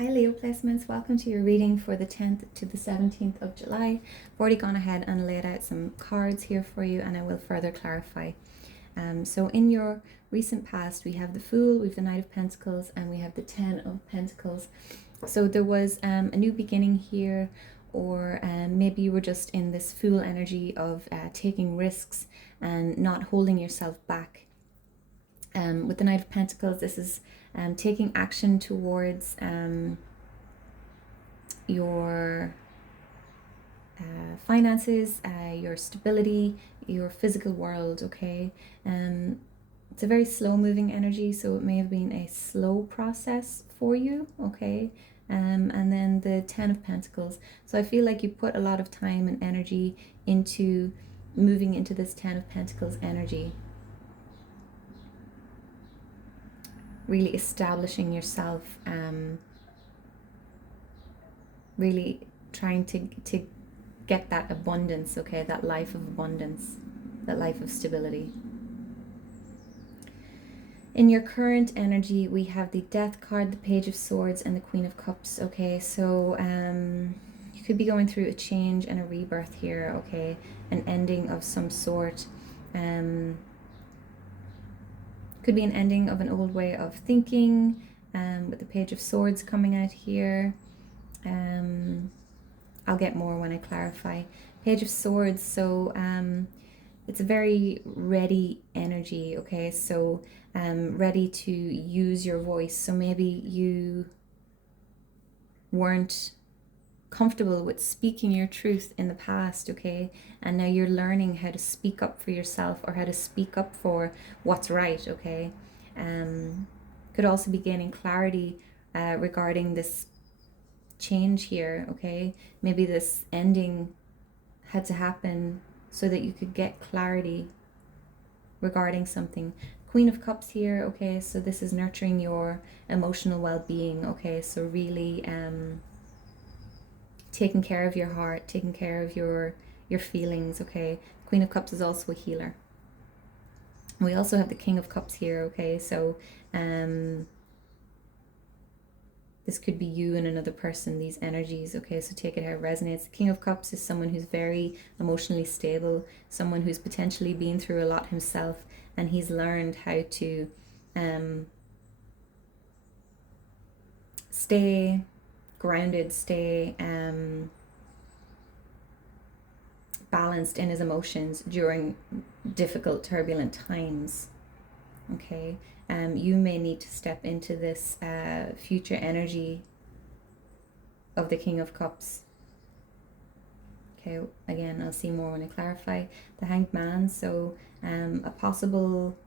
Hi Leo placements, welcome to your reading for the 10th to the 17th of July. I've already gone ahead and laid out some cards here for you and I will further clarify. So in your recent past we have the Fool, we have the Knight of Pentacles and we have the Ten of Pentacles. So there was a new beginning here, or maybe you were just in this Fool energy of taking risks and not holding yourself back. With the Knight of Pentacles, this is taking action towards your finances, your stability, your physical world, okay? It's a very slow moving energy, so it may have been a slow process for you, okay? And then the Ten of Pentacles. So I feel like you put a lot of time and energy into moving into this Ten of Pentacles energy. Really establishing yourself, really trying to get that abundance, okay, that life of abundance, that life of stability. In your current energy, we have the Death card, the Page of Swords, and the Queen of Cups, okay, so you could be going through a change and a rebirth here, okay, an ending of some sort. Could be an ending of an old way of thinking, with the Page of Swords coming out here. I'll get more when I clarify. Page of Swords, so it's a very ready energy, okay? So ready to use your voice. So maybe you weren't comfortable with speaking your truth in the past, okay? And now you're learning how to speak up for yourself, or how to speak up for what's right, okay? Could also be gaining clarity regarding this change here, okay? Maybe this ending had to happen so that you could get clarity regarding something. Queen of Cups here, okay? So this is nurturing your emotional well-being, okay? So really taking care of your heart, taking care of your feelings, okay? Queen of Cups is also a healer. We also have the King of Cups here, okay? So this could be you and another person, these energies, okay? So take it how it resonates. The King of Cups is someone who's very emotionally stable, someone who's potentially been through a lot himself, and he's learned how to stay grounded, stay balanced in his emotions during difficult, turbulent times, okay? You may need to step into this future energy of the King of Cups. Okay, again, I'll see more when I clarify. The Hanged Man, so a possible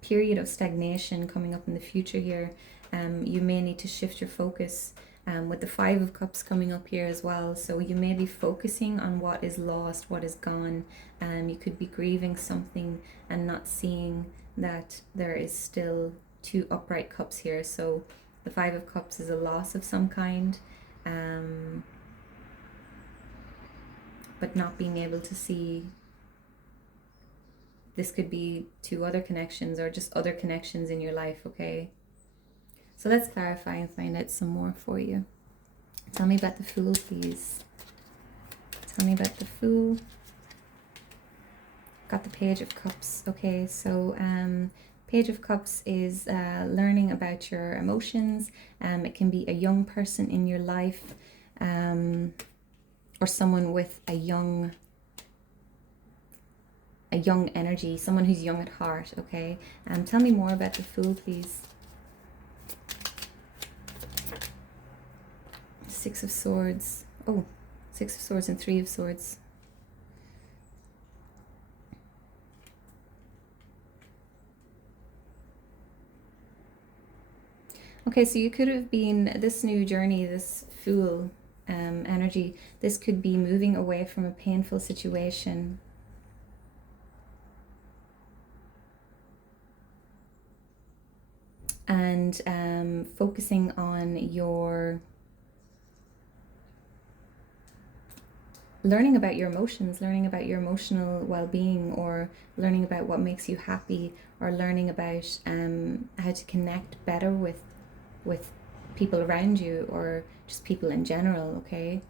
period of stagnation coming up in the future here. You may need to shift your focus with the Five of Cups coming up here as well. So you may be focusing on what is lost, what is gone. You could be grieving something and not seeing that there is still two upright cups here. So the Five of Cups is a loss of some kind, but not being able to see. This could be two other connections or just other connections in your life, okay? So let's clarify and find out some more for you. Tell me about the Fool, please. Tell me about the Fool. Got the Page of Cups. Okay, so Page of Cups is learning about your emotions. It can be a young person in your life, or someone with a young energy, someone who's young at heart, okay? Tell me more about the Fool, please. Six of Swords. Oh, Six of Swords and Three of Swords. Okay, so you could have been, this new journey, this Fool energy, this could be moving away from a painful situation. And focusing on your learning about your emotions, learning about your emotional well-being, or learning about what makes you happy, or learning about how to connect better with people around you or just people in general, okay?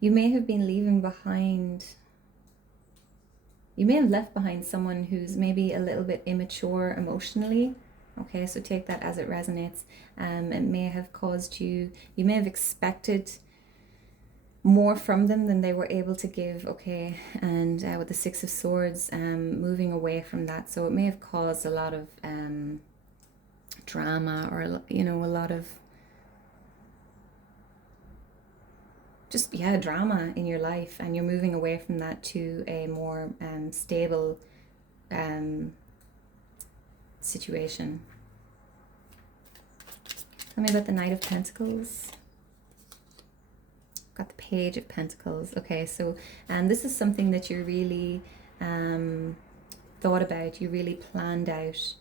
You may have been leaving behind, you may have left behind someone who's maybe a little bit immature emotionally. Okay, so take that as it resonates. It may have caused you, you may have expected more from them than they were able to give, okay? And with the Six of Swords, moving away from that. So it may have caused a lot of drama, or, you know, a lot of just, yeah, drama in your life, and you're moving away from that to a more stable situation. Tell me about the Knight of Pentacles. Got the Page of Pentacles. Okay, so this is something that you're really thought about, you really planned out.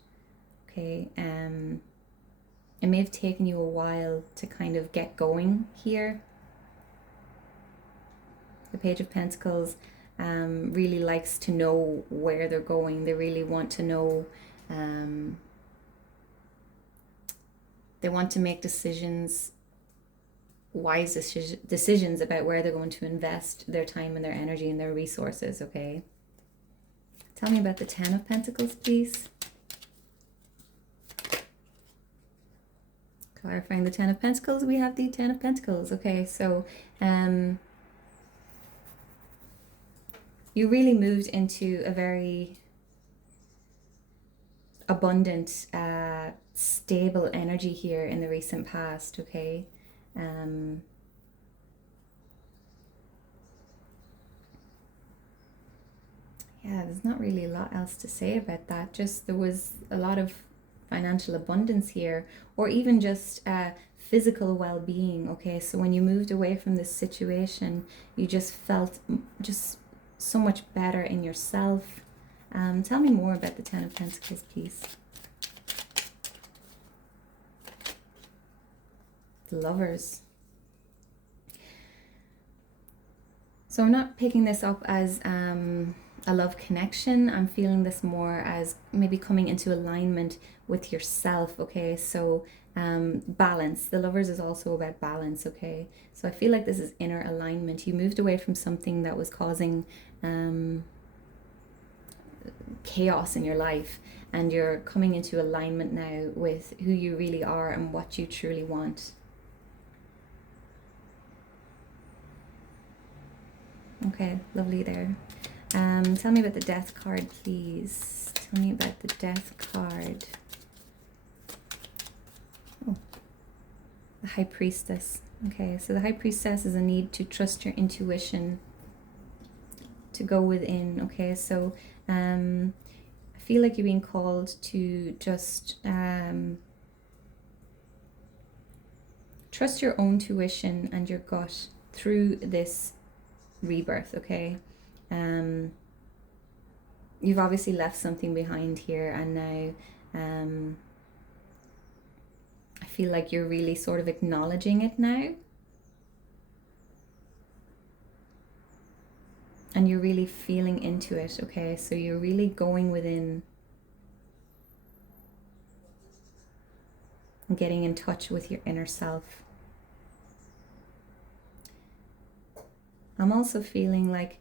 Okay, it may have taken you a while to kind of get going here. The Page of Pentacles really likes to know where they're going. They really want to know, they want to make decisions, wise decisions about where they're going to invest their time and their energy and their resources, okay? Tell me about the Ten of Pentacles, please. Clarifying the Ten of Pentacles, we have the Ten of Pentacles, okay? So, you really moved into a very abundant, stable energy here in the recent past, okay? Yeah, there's not really a lot else to say about that. Just there was a lot of financial abundance here, or even just physical well-being, okay? So when you moved away from this situation, you just felt just so much better in yourself. Tell me more about the Ten of Pentacles, please. The Lovers. So I'm not picking this up as a love connection. I'm feeling this more as maybe coming into alignment with yourself, okay? So balance. The Lovers is also about balance, okay? So I feel like this is inner alignment. You moved away from something that was causing chaos in your life, and you're coming into alignment now with who you really are and what you truly want. Okay, lovely there. Tell me about the Death card, please. Tell me about the Death card. Oh, the High Priestess. Okay, so the High Priestess is a need to trust your intuition, to go within, okay? So I feel like you're being called to just trust your own tuition and your gut through this rebirth, okay? You've obviously left something behind here, and now I feel like you're really sort of acknowledging it now, and you're really feeling into it, okay? So you're really going within and getting in touch with your inner self. I'm also feeling like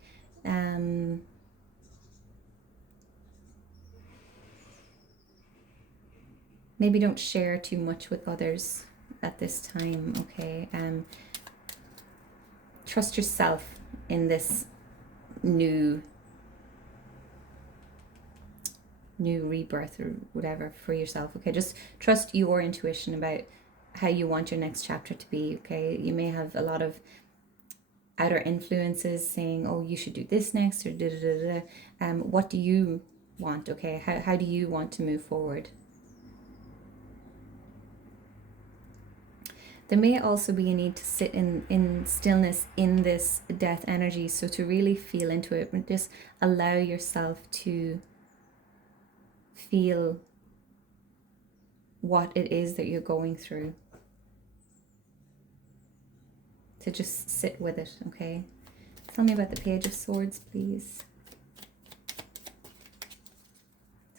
maybe don't share too much with others at this time, okay? Trust yourself in this new rebirth or whatever for yourself, okay? Just trust your intuition about how you want your next chapter to be, okay? You may have a lot of outer influences saying, oh, you should do this next, or da da da da. What do you want, okay? How do you want to move forward? There may also be a need to sit in stillness in this death energy. So to really feel into it, and just allow yourself to feel what it is that you're going through. To just sit with it, okay? Tell me about the Page of Swords, please.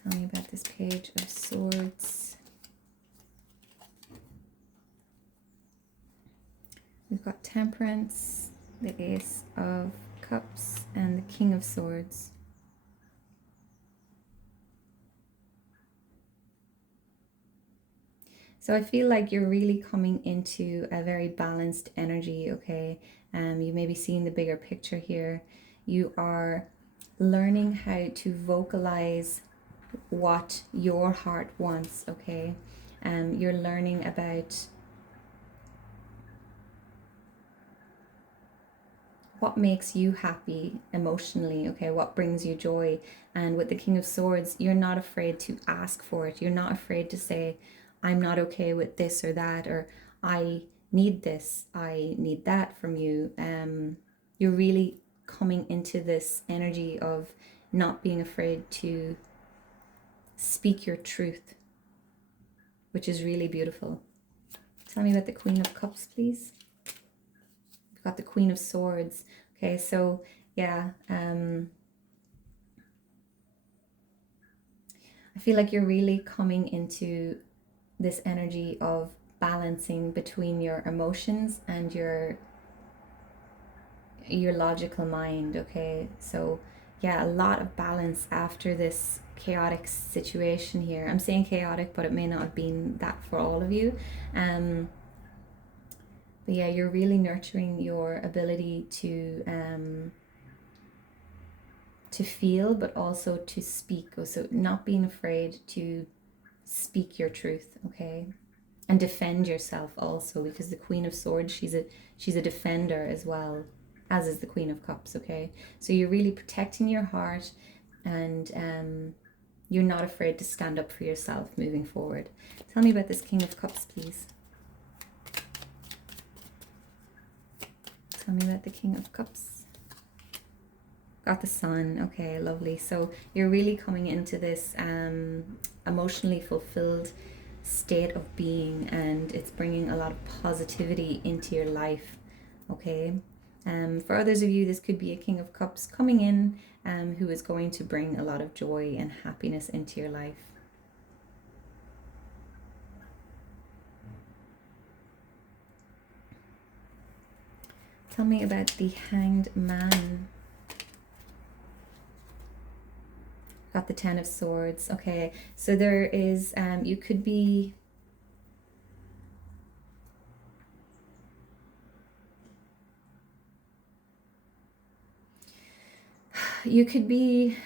Tell me about this Page of Swords. We've got Temperance, the Ace of Cups, and the King of Swords. So I feel like you're really coming into a very balanced energy, okay? You may be seeing the bigger picture here. You are learning how to vocalize what your heart wants, okay? You're learning about what makes you happy emotionally, okay? What brings you joy? And with the King of Swords, you're not afraid to ask for it. You're not afraid to say, I'm not okay with this or that, or I need this, I need that from you. You're really coming into this energy of not being afraid to speak your truth, which is really beautiful. Tell me about the Queen of Cups, please. We've got the Queen of Swords. Okay, so yeah, I feel like you're really coming into this energy of balancing between your emotions and your logical mind, okay? So yeah, a lot of balance after this chaotic situation here. I'm saying chaotic, but it may not have been that for all of you. But yeah, you're really nurturing your ability to feel, but also to speak. So not being afraid to speak your truth, okay? And defend yourself also, because the Queen of Swords, she's a defender as well, as is the Queen of Cups, okay? So you're really protecting your heart, and you're not afraid to stand up for yourself moving forward. Tell me about this King of Cups, please. Tell me about the King of Cups. Got the Sun. Okay, lovely. So you're really coming into this emotionally fulfilled state of being, and it's bringing a lot of positivity into your life, okay? For others of you, this could be a King of Cups coming in who is going to bring a lot of joy and happiness into your life. Tell me about the Hanged Man. Got the Ten of Swords. Okay, so there is, you could be,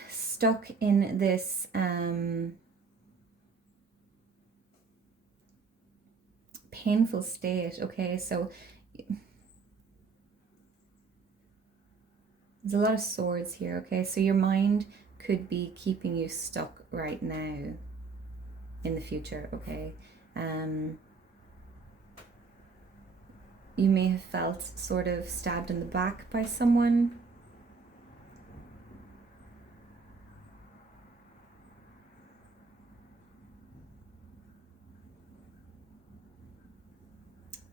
stuck in this painful state, okay? So there's a lot of swords here, okay? So your mind could be keeping you stuck right now in the future, okay? You may have felt sort of stabbed in the back by someone.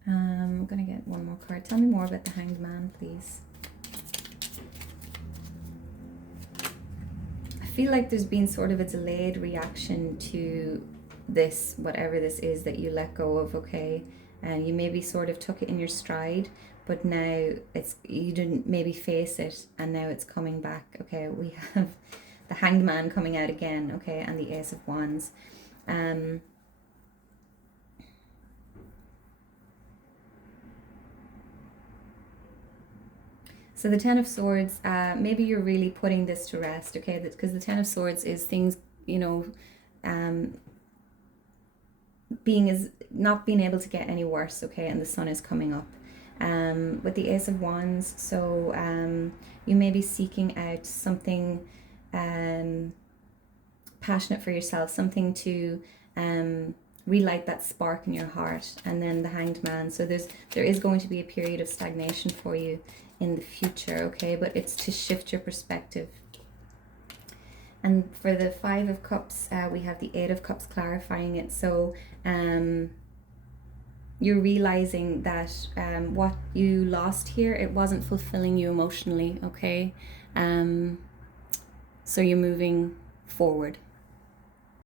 I'm gonna get one more card. Tell me more about the Hanged Man, please. I feel like there's been sort of a delayed reaction to this, whatever this is that you let go of, okay? And you maybe sort of took it in your stride, but now you didn't maybe face it, and now it's coming back, okay? We have the Hanged Man coming out again, okay, and the Ace of Wands. So the Ten of Swords, maybe you're really putting this to rest, okay? Because the Ten of Swords is things, you know, not being able to get any worse, okay? And the Sun is coming up. With the Ace of Wands, so you may be seeking out something passionate for yourself, something to relight that spark in your heart. And then the Hanged Man, so there is going to be a period of stagnation for you in the future, okay? But it's to shift your perspective. And for the Five of Cups, we have the Eight of Cups clarifying it. So you're realizing that what you lost here, it wasn't fulfilling you emotionally, okay? So you're moving forward,